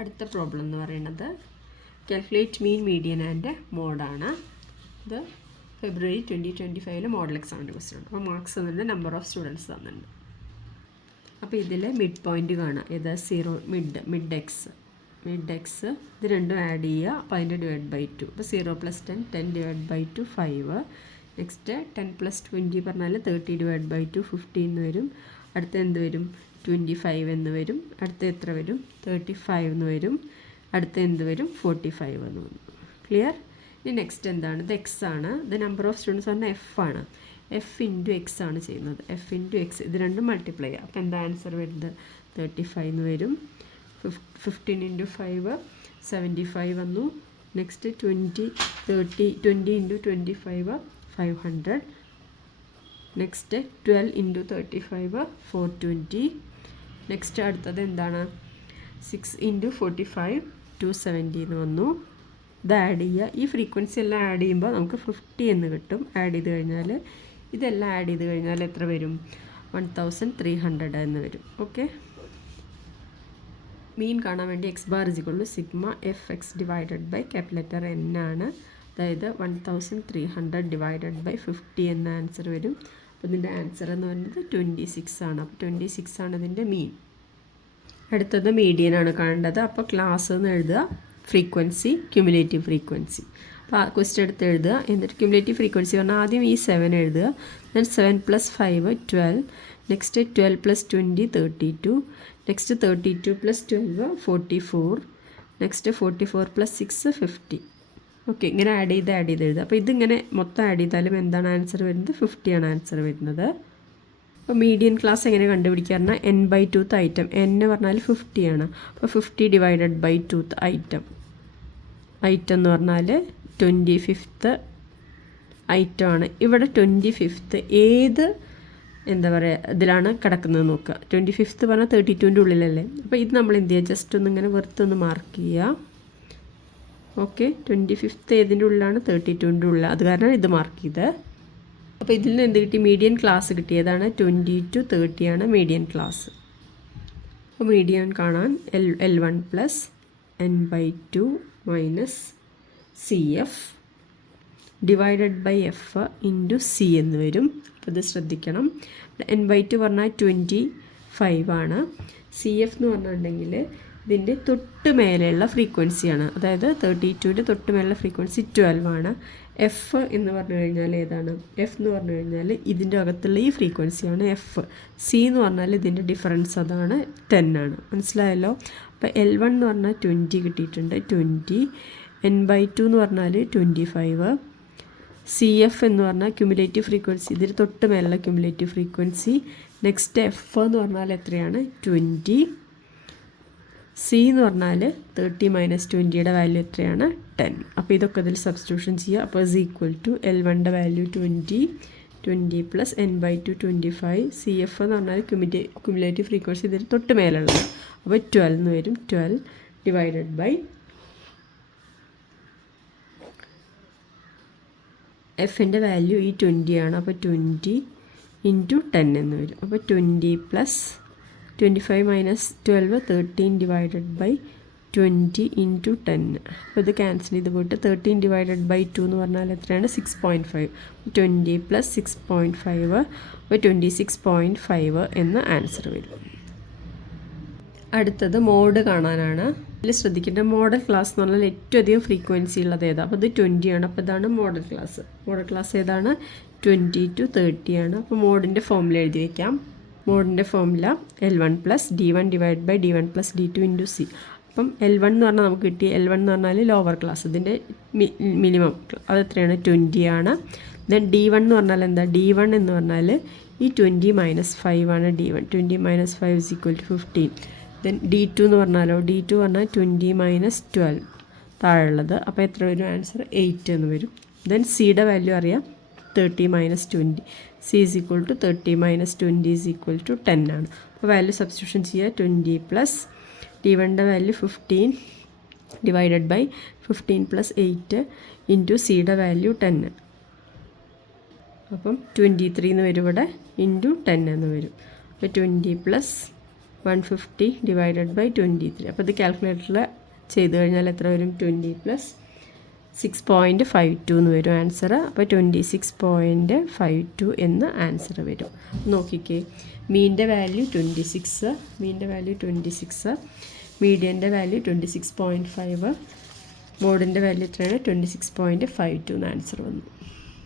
അടുത്ത പ്രോബ്ലം എന്ന് പറയുന്നത് കാൽക്കുലേറ്റ് മീൻ മീഡിയൻ ആൻഡ് മോഡാണ്. ഇത് ഫെബ്രുവരി 2025 മോഡൽ എക്സാമിൻ്റെ ക്വസ്റ്റ്യൻ ആണ്. അപ്പോൾ മാർക്സ് തന്നിട്ട് നമ്പർ ഓഫ് സ്റ്റുഡൻസ് തന്നിട്ടുണ്ട്. അപ്പോൾ ഇതിൽ മിഡ് പോയിൻ്റ് കാണാം. ഇത് 0 മിഡ് എക്സ് ഇത് രണ്ടും ആഡ് ചെയ്യുക. അപ്പോൾ അതിൻ്റെ /2. അപ്പോൾ 0 + 10 10/2 5. നെക്സ്റ്റ് 10 + 20 പറഞ്ഞാൽ 30/2 15 എന്ന് വരും. അടുത്ത എന്ത് വരും? 25 എന്ന് വരും. അടുത്ത എത്ര വരും? 35 എന്ന് വരും. അടുത്ത എന്ത് വരും? 45 എന്ന് വരും. ക്ലിയർ? ഇനി നെക്സ്റ്റ് എന്താണ്? ഇത് എക്സ് ആണ്. ഇത് നമ്പർ ഓഫ് സ്റ്റുഡൻസ് പറഞ്ഞാൽ എഫ് ആണ്. എഫ് ഇൻറ്റു എക്സ് ആണ് ചെയ്യുന്നത്. എഫ് ഇൻറ്റു എക്സ് ഇത് രണ്ടും മൾട്ടിപ്ലൈ ചെയ്യുക. അപ്പോൾ എന്താ ആൻസർ വരുന്നത്? 35 എന്ന് വരും. 15 × 5 75 വന്നു. നെക്സ്റ്റ് 20 × 25 500. നെക്സ്റ്റ് 12 × 35 420. നെക്സ്റ്റ് അടുത്തത് എന്താണ്? 6 × 45 270 എന്ന് വന്നു. ഇത് ആഡ് ചെയ്യുക. ഈ ഫ്രീക്വൻസി എല്ലാം ആഡ് ചെയ്യുമ്പോൾ നമുക്ക് 50 എന്ന് കിട്ടും. ആഡ് ചെയ്ത് കഴിഞ്ഞാൽ ഇതെല്ലാം ആഡ് ചെയ്ത് കഴിഞ്ഞാൽ എത്ര വരും? 1300 എന്ന് വരും. ഓക്കെ, മീൻ കാണാൻ വേണ്ടി x⁻ ∑f(x) / N ആണ്. അതായത് 1300 / 50 എന്ന ആൻസർ വരും. അപ്പോൾ ഇതിൻ്റെ ആൻസർ എന്ന് പറയുന്നത് 26 ആണ്. അപ്പോൾ 26 ആണ് ഇതിൻ്റെ മീൻ. അടുത്തത് മീഡിയൻ ആണ് കാണേണ്ടത്. അപ്പോൾ ക്ലാസ് എന്ന് എഴുതുക, ഫ്രീക്വൻസി, ക്യുമുലേറ്റീവ് ഫ്രീക്വൻസി. അപ്പോൾ ആ ക്വസ്റ്റ്യൻ എടുത്ത് എഴുതുക. എന്നിട്ട് ക്യുമുലേറ്റീവ് ഫ്രീക്വൻസി പറഞ്ഞാൽ ആദ്യം ഈ 7 എഴുതുക. Then 7 + 5 12. Next 12 + 20 32. Next 32 + 12 44. Next 44 + 6 50. Okay, ഇങ്ങനെ ആഡ് ചെയ്ത് എഴുതുക. അപ്പോൾ ഇതിങ്ങനെ മൊത്തം ആഡ് ചെയ്താലും എന്താണ് ആൻസർ വരുന്നത്? 50 ആണ് ആൻസർ വരുന്നത്. അപ്പോൾ മീഡിയൻ ക്ലാസ് എങ്ങനെ കണ്ടുപിടിക്കുക പറഞ്ഞാൽ n/2th ഐറ്റം. n പറഞ്ഞാൽ 50 ആണ്. അപ്പോൾ 50 / 2th ഐറ്റം. ഐറ്റം എന്ന് പറഞ്ഞാൽ 25th ഐറ്റം ആണ്. ഇവിടെ 25th ഏത് എന്താ പറയുക ഇതിലാണ് കിടക്കുന്നത് നോക്കുക. 25th പറഞ്ഞാൽ 32ൻ്റെ ഉള്ളിലല്ലേ. അപ്പോൾ ഇത് നമ്മൾ എന്ത് ചെയ്യുക? ജസ്റ്റ് ഒന്നിങ്ങനെ വെറുത്തൊന്ന് മാർക്ക് ചെയ്യുക. ഓക്കെ, 25th ഏതിൻ്റെ ഉള്ളിലാണ്? 32ൻ്റെ ഉള്ളിൽ. അത് കാരണം ഇത് മാർക്ക് ചെയ്ത്. അപ്പോൾ ഇതിൽ നിന്ന് എന്ത് കിട്ടി? മീഡിയൻ ക്ലാസ് കിട്ടിയതാണ്. 20 to 30 ആണ് മീഡിയൻ ക്ലാസ്. അപ്പോൾ മീഡിയൻ കാണാൻ L1 + n/2 - CF / F × C എന്ന് വരും. അപ്പോൾ ഇത് ശ്രദ്ധിക്കണം. n/2 പറഞ്ഞാൽ 25 ആണ്. CF എന്ന് പറഞ്ഞിട്ടുണ്ടെങ്കിൽ ഇതിൻ്റെ തൊട്ട് മേലെയുള്ള ഫ്രീക്വൻസിയാണ്. അതായത് 32ൻ്റെ തൊട്ട് മേലെയുള്ള ഫ്രീക്വൻസി 12 ആണ്. എഫ് എന്ന് പറഞ്ഞു കഴിഞ്ഞാൽ ഏതാണ്? എഫ് എന്ന് പറഞ്ഞു കഴിഞ്ഞാൽ ഇതിൻ്റെ അകത്തുള്ള ഈ ഫ്രീക്വൻസിയാണ് എഫ്. സി എന്ന് പറഞ്ഞാൽ ഇതിൻ്റെ ഡിഫറൻസ് അതാണ് 10 ആണ്. മനസ്സിലായല്ലോ? അപ്പോൾ L1 എന്ന് പറഞ്ഞാൽ 20 കിട്ടിയിട്ടുണ്ട്. 20. n/2 എന്ന് പറഞ്ഞാൽ 25. CF എന്ന് പറഞ്ഞാൽ ക്യുമുലേറ്റീവ് ഫ്രീക്വൻസി, ഇതിന് തൊട്ട് മേലുള്ള ക്യുമുലേറ്റീവ് ഫ്രീക്വൻസി. നെക്സ്റ്റ് എഫ് എന്ന് പറഞ്ഞാൽ എത്രയാണ്? 20. സി എന്ന് പറഞ്ഞാൽ 30 - 20യുടെ വാല്യൂ എത്രയാണ്? 10. അപ്പോൾ ഇതൊക്കെ ഇതിൽ സബ്സ്റ്റിറ്റ്യൂഷൻ ചെയ്യുക. അപ്പോൾ = L1ൻ്റെ വാല്യൂ 20 + n/2 25. CF എന്ന് പറഞ്ഞാൽ ക്യുമുലേറ്റീവ് ഫ്രീക്വൻസി ഇതിന് തൊട്ട് മേലുള്ളത്. അപ്പോൾ 12 എന്ന് വരും. 12 / എഫിൻ്റെ വാല്യൂ ഈ 20 ആണ്. അപ്പോൾ 20 × 10 എന്ന് വരും. അപ്പോൾ 20 + 25 - 12 13 / 20 × 10. അപ്പോൾ ഇത് ക്യാൻസൽ ചെയ്ത് പോയിട്ട് 13 / 2 എന്ന് പറഞ്ഞാൽ എത്രയാണ്? 6.5. 20 + 6.5 അപ്പോൾ 26.5 എന്ന ആൻസർ വരും. അടുത്തത് മോഡ് കാണാനാണ്. ഇതിൽ ശ്രദ്ധിക്കേണ്ട മോഡൽ ക്ലാസ് എന്ന് പറഞ്ഞാൽ ഏറ്റവും അധികം ഫ്രീക്വൻസി ഉള്ളത് ഏതാണ്? അപ്പോൾ ഇത് 20 ആണ്. അപ്പോൾ ഇതാണ് മോഡൽ ക്ലാസ്. മോഡൽ ക്ലാസ് ഏതാണ്? 20 to 30 ആണ്. അപ്പോൾ മോഡിൻ്റെ ഫോർമുല എഴുതി വയ്ക്കാം. മോഡിൻ്റെ formula L1 + D1 / D1 + D2 × C. അപ്പം L1 എന്ന് പറഞ്ഞാൽ നമുക്ക് കിട്ടി. L1 എന്ന് പറഞ്ഞാൽ ലോവർ ക്ലാസ്, ഇതിൻ്റെ മിനിമം അത് എത്രയാണ്? 20 ആണ്. ദെൻ D1 എന്ന് പറഞ്ഞാൽ എന്താ? D1 എന്ന് പറഞ്ഞാൽ ഈ 20 - 5 ആണ് D1. 20 - 5 = 15. ദെൻ D2 എന്ന് പറഞ്ഞാലോ? D2 പറഞ്ഞാൽ 20 - 12 താഴെയുള്ളത്. അപ്പോൾ എത്ര വരും? ആൻസർ 8 എന്ന് വരും. ദെൻ സിയുടെ വാല്യൂ അറിയാം, 30 - 20. C = 30 - 20 = 10 ആണ്. അപ്പോൾ വാല്യൂ സബ്സ്റ്റിറ്റ്യൂഷൻ ചെയ്യുക. 20 + D1ൻ്റെ വാല്യൂ 15 / 15 + 8 × സിയുടെ വാല്യൂ 10. അപ്പം 23 എന്ന് വരും ഇവിടെ. × 10 എന്ന് വരും. അപ്പോൾ 20 + 150 ഡിവൈഡഡ് ബൈ 23. അപ്പോൾ ഇത് കാൽക്കുലേറ്ററിൽ ചെയ്ത് കഴിഞ്ഞാൽ എത്ര വരും? 20 പ്ലസ് 6.52 എന്ന് വരും ആൻസർ. അപ്പോൾ 26.52 എന്ന് ആൻസർ വരും. നോക്കിക്കേ, മീൻ്റെ വാല്യൂ 26, മീഡിയൻ്റെ വാല്യൂ 26.5, മോഡിൻ്റെ വാല്യൂ എത്രയാണ്? 26.52 എന്ന് ആൻസർ വന്നു.